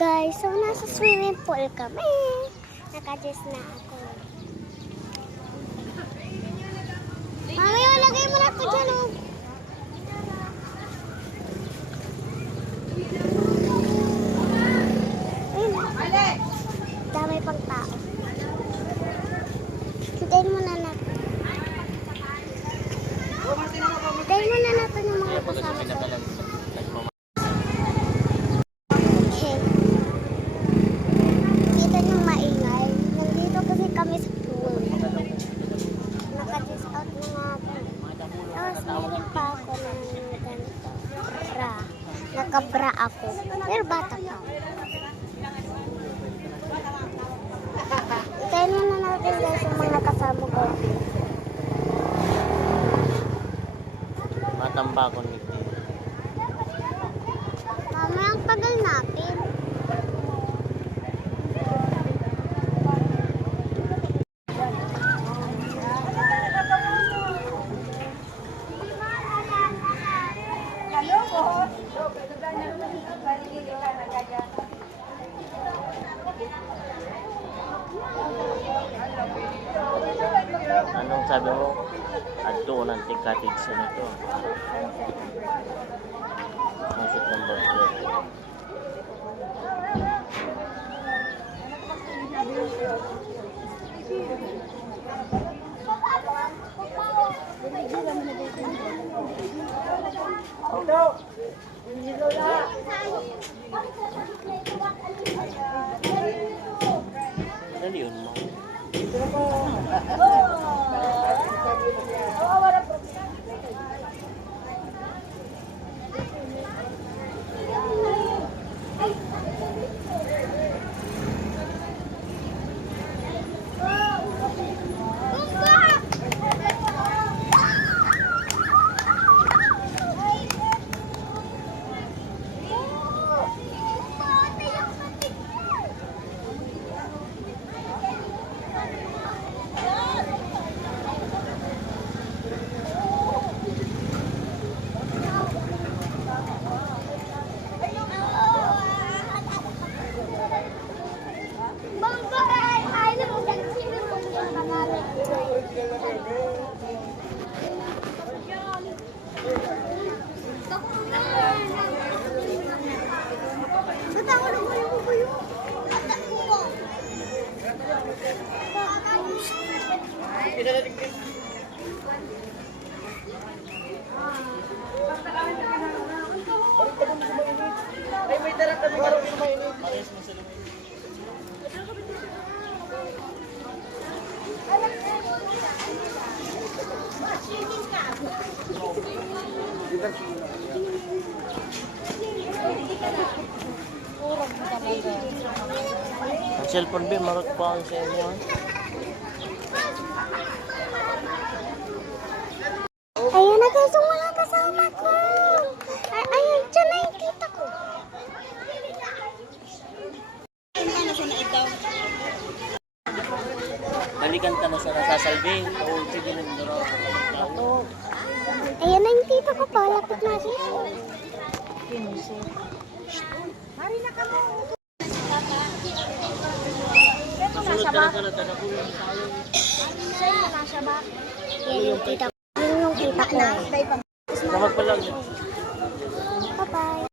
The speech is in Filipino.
guys, so nasa swimming pool kami. Naka-dress na ako. Mami, lagay mo na ito dyan, oh. Ayun. Dami pang tao. Hintayin muna natin. Hintayin muna natin yung mga kasama ko. Okay. Dito yung maingay. Nandito kasi kami sa pool. Naka-dress out na nga ako. Tapos meron pa ako ng ganito. Bra. Naka-bra ako. Pero bata pa. Hintayin muna natin guys yung mga kasama ko. Matambakon ni Mama, ang tagal natin. Anong sabi mo? Adto ng tig-cottage sa nito. Masik ng burger. Ano yun mo? Ang cellphone ba, marot pa ang sa inyo. Ayan na guys, yung mga kasama ko. Ayan, dyan na yung tita ko. Balikan ka na sa nasasalbing. O, sige na nito. Ayan na yung tita ko, palapit na siya. Mari na ka mo. Sunod ka na ka na taga ko. Yan yung tita ko. Yun yung tita ko. Kamag pa lang.